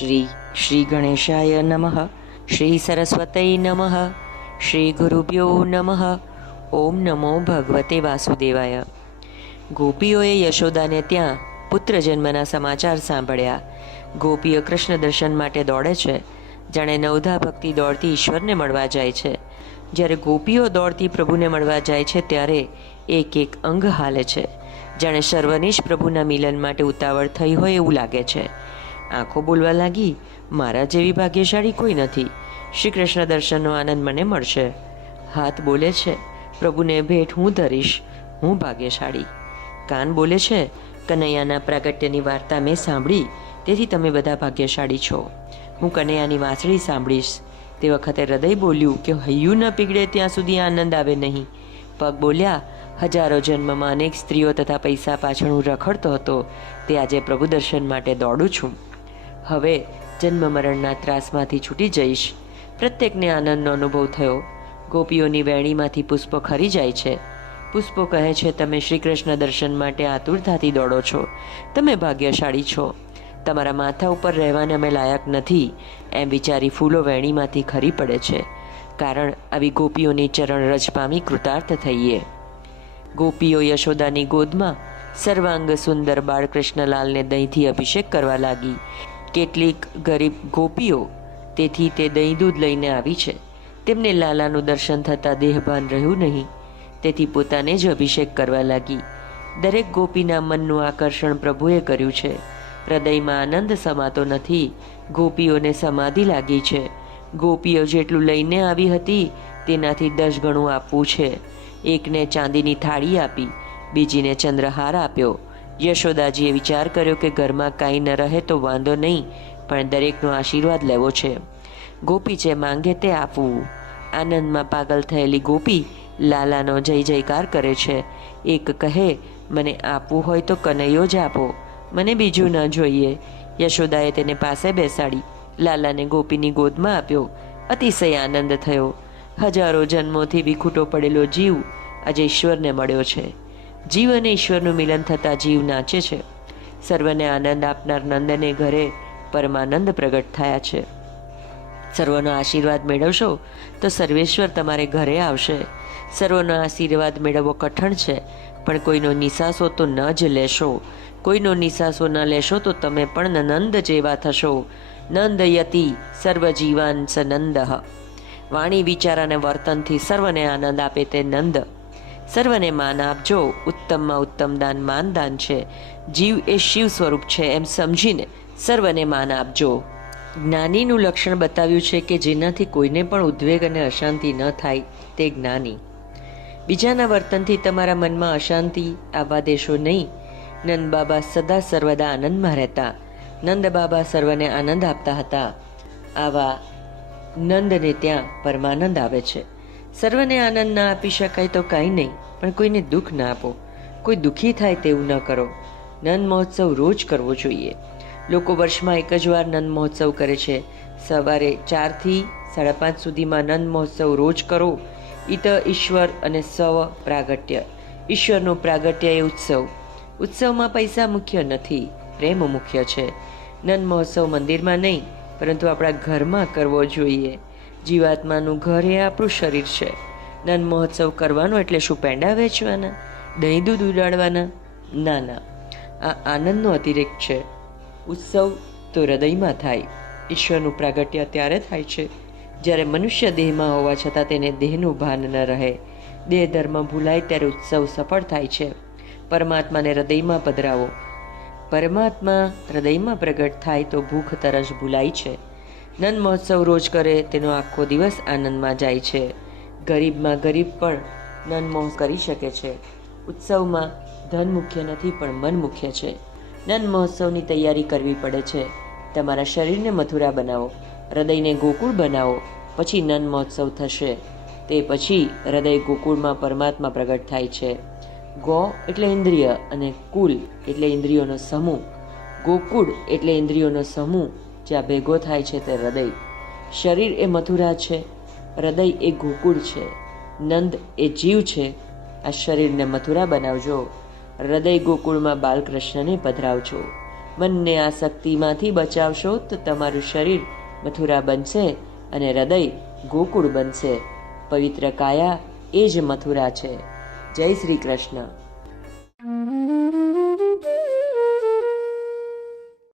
શ્રી શ્રી ગણેશાય નમઃ શ્રી સરસ્વતય નમઃ શ્રી ગુરુભ્યો નમઃ ઓમ નમો ભગવતે વાસુદેવાય ગોપીઓએ યશોદાને ત્યાં પુત્ર જન્મના સમાચાર સાંભળ્યા. ગોપીઓ કૃષ્ણ દર્શન માટે દોડે છે. જાણે નવધા ભક્તિ દોડતી ઈશ્વરને મળવા જાય છે. જ્યારે ગોપીઓ દોડતી પ્રભુને મળવા જાય છે ત્યારે એક એક અંગ હાલે છે. જાણે સર્વનીશ પ્રભુના મિલન માટે ઉતાવળ થઈ હોય એવું લાગે છે. આંખો બોલવા લાગી. મારા જેવી ભાગ્યશાળી કોઈ નથી. શ્રી કૃષ્ણ દર્શનનો આનંદ મને મળશે. હાથ બોલે છે, પ્રભુને ભેટ હું ધરીશ. હું ભાગ્યશાળી. કાન બોલે છે, કનૈયાના પ્રાગટ્યની વાર્તા મેં સાંભળી. તેથી તમે બધા ભાગ્યશાળી છો. હું કનૈયાની વાંસળી સાંભળીશ. તે વખતે હૃદય બોલ્યું કે હૈયું ન પીગળે ત્યાં સુધી આનંદ આવે નહીં. પગ બોલ્યા, હજારો જન્મમાં અનેક સ્ત્રીઓ તથા પૈસા પાછળ હું રખડતો હતો. તે આજે પ્રભુ દર્શન માટે દોડું છું. હવે જન્મ મરણના ત્રાસમાંથી છૂટી જઈશ. પ્રત્યેકને આનંદનો અનુભવ થયો. ગોપીઓની વેણીમાંથી પુષ્પો ખરી જાય છે. પુષ્પો કહે છે, તમે શ્રી કૃષ્ણ દર્શન માટે આતુરતાથી દોડો છો. તમે ભાગ્યશાળી છો. તમારા માથા ઉપર રહેવાને અમે લાયક નથી. એમ વિચારી ફૂલો વેણીમાંથી ખરી પડે છે. કારણ આવી ગોપીઓની ચરણ રજ પામી કૃતાર્થ થઈએ. ગોપીઓ યશોદાની ગોદમાં સર્વાંગ સુંદર બાળકૃષ્ણલાલને દહીંથી અભિષેક કરવા લાગી. કેટલીક ગરીબ ગોપીઓ, તેથી તે દહીં દૂધ લઈને આવી છે. તેમને લાલાનું દર્શન થતાં દેહભાન રહ્યું નહીં. તેથી પોતાને જ અભિષેક કરવા લાગી. દરેક ગોપીના મનનું આકર્ષણ પ્રભુએ કર્યું છે. હૃદયમાં આનંદ સમાતો નથી. ગોપીઓને સમાધિ લાગી છે. ગોપીઓ જેટલું લઈને આવી હતી, તેનાથી દસ ગણું આપવું છે. એકને ચાંદીની થાળી આપી, બીજીને ચંદ્રહાર આપ્યો. યશોદાજીએ વિચાર કર્યો કે ઘરમાં કાંઈ ન રહે તો વાંધો નહીં, પણ દરેકનો આશીર્વાદ લેવો છે. ગોપી જે માંગે તે આપવું. આનંદમાં પાગલ થયેલી ગોપી લાલાનો જય જયકાર કરે છે. એક કહે, મને આપવું હોય તો કનૈયો જ આપો. મને બીજું ન જોઈએ. યશોદાએ તેને પાસે બેસાડી. લાલાને ગોપીની ગોદમાં આપ્યો. અતિશય આનંદ થયો. હજારો જન્મોથી વિખૂટો પડેલો જીવ આજે ઈશ્વરને મળ્યો છે. જીવ અને ઈશ્વરનું મિલન થતાં જીવ નાચે છે. સર્વને આનંદ આપનાર નંદને ઘરે પરમાનંદ પ્રગટ થયા છે. સર્વનો આશીર્વાદ મેળવશો તો સર્વેશ્વર તમારે ઘરે આવશે. સર્વનો આશીર્વાદ મેળવવો કઠણ છે, પણ કોઈનો નિસાસો તો ન જ લેશો. કોઈનો નિસાસો ન લેશો તો તમે પણ નંદ જેવા થશો. નંદ યતિ સર્વજીવાન સ નંદ વાણી વિચાર અને વર્તનથી સર્વને આનંદ આપે તે નંદ. સર્વને માન આપજો. ઉત્તમમાં ઉત્તમ દાન માન દાન છે. જીવ એ શિવ સ્વરૂપ છે એમ સમજીને સર્વને માન આપજો. જ્ઞાનીનું લક્ષણ બતાવ્યું છે કે જેનાથી કોઈને પણ ઉદ્વેગ અને અશાંતિ ન થાય, તે જ્ઞાની. બીજાના વર્તનથી તમારા મનમાં અશાંતિ આવવા દેશો નહીં. નંદ બાબા સદા સર્વદા આનંદમાં રહેતા. નંદ બાબા સર્વને આનંદ આપતા હતા. આવા નંદને ત્યાં પરમાનંદ આવે છે. સર્વને આનંદ ના આપી શકાય તો કાંઈ નહીં, પણ કોઈને દુઃખ ના આપો. કોઈ દુઃખી થાય તેવું ન કરો. નંદ મહોત્સવ રોજ કરવો જોઈએ. લોકો વર્ષમાં એક જ વાર નંદ મહોત્સવ કરે છે. સવારે ચારથી સાડા પાંચ સુધીમાં નંદ મહોત્સવ રોજ કરો. ઈત ઈશ્વર અને સવ પ્રાગટ્ય. ઈશ્વરનું પ્રાગટ્ય એ ઉત્સવ. ઉત્સવમાં પૈસા મુખ્ય નથી, પ્રેમ મુખ્ય છે. નંદ મહોત્સવ મંદિરમાં નહીં, પરંતુ આપણા ઘરમાં કરવો જોઈએ. જીવાત્માનું ઘર એ આપણું શરીર છે. નંદ મહોત્સવ કરવાનો એટલે શું પેંડા વેચવાના? દહીં દૂધ ઉડાડવાના? ના ના. આ આનંદનો અતિરેક છે. ઉત્સવ તો હૃદયમાં થાય. ઈશ્વરનું પ્રાગટ્ય ત્યારે થાય છે, જ્યારે મનુષ્ય દેહમાં હોવા છતાં તેને દેહનું ભાન ન રહે. દેહ ધર્મ ભૂલાય ત્યારે ઉત્સવ સફળ થાય છે. પરમાત્માને હૃદયમાં પધરાવો. પરમાત્મા હૃદયમાં પ્રગટ થાય તો ભૂખ તરસ ભૂલાય છે. નંદ મહોત્સવ રોજ કરે તેનો આખો દિવસ આનંદમાં જાય છે. ગરીબમાં ગરીબ પણ નંદ મહોત્સવ કરી શકે છે. ઉત્સવમાં ધન મુખ્ય નથી પણ મન મુખ્ય છે. નંદ મહોત્સવની તૈયારી કરવી પડે છે. તમારા શરીરને મથુરા બનાવો, હૃદયને ગોકુળ બનાવો, પછી નંદ મહોત્સવ થશે. તે પછી હૃદય ગોકુળમાં પરમાત્મા પ્રગટ થાય છે. ગો એટલે ઇન્દ્રિય અને કુલ એટલે ઇન્દ્રિયોનો સમૂહ. ગોકુળ એટલે ઇન્દ્રિયોનો સમૂહ. જ્યાં ભેગો થાય છે તે હૃદય. શરીર એ મથુરા છે, હૃદય એ ગોકુળ છે, નંદ એ જીવ છે. આ શરીરને મથુરા બનાવજો. હૃદય ગોકુળમાં બાલકૃષ્ણને પધરાવજો. મનને આ શક્તિમાંથી બચાવશો તો તમારું શરીર મથુરા બનશે અને હૃદય ગોકુળ બનશે. પવિત્ર કાયા એ જ મથુરા છે. જય શ્રી કૃષ્ણ.